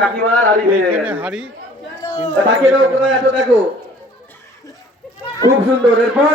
কাকিমার দেখো খুব সুন্দর এরপর।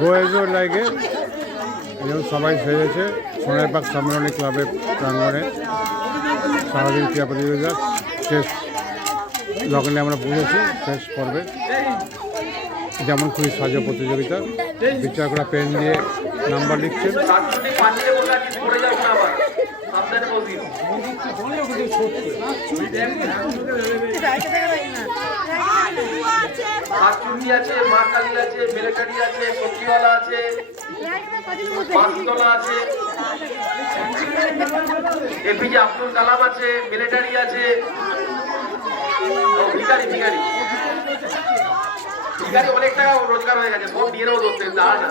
গোয়েজোর লাগে। যেমন সবাই সেরেছে সোনারপাক সম্মেলনী ক্লাবের প্রাঙ্গণে। সারাদিন ক্রীড়া প্রতিযোগিতা। শেষ লগ্নে আমরা বুঝেছি শেষ পর্বে। যেমন খুবই সাজা প্রতিযোগিতা। বিচারকরা পেন দিয়ে নাম্বার লিখছেন। আছে মা আছে মিলিটারি আছে আছে মাছতলা আছে এপিজে আব্দুল কালাম আছে মিলিটারি আছে অনেক টাকা রোজগার হয়ে গেছে ফোন নিয়ে ধরতে দাঁড়া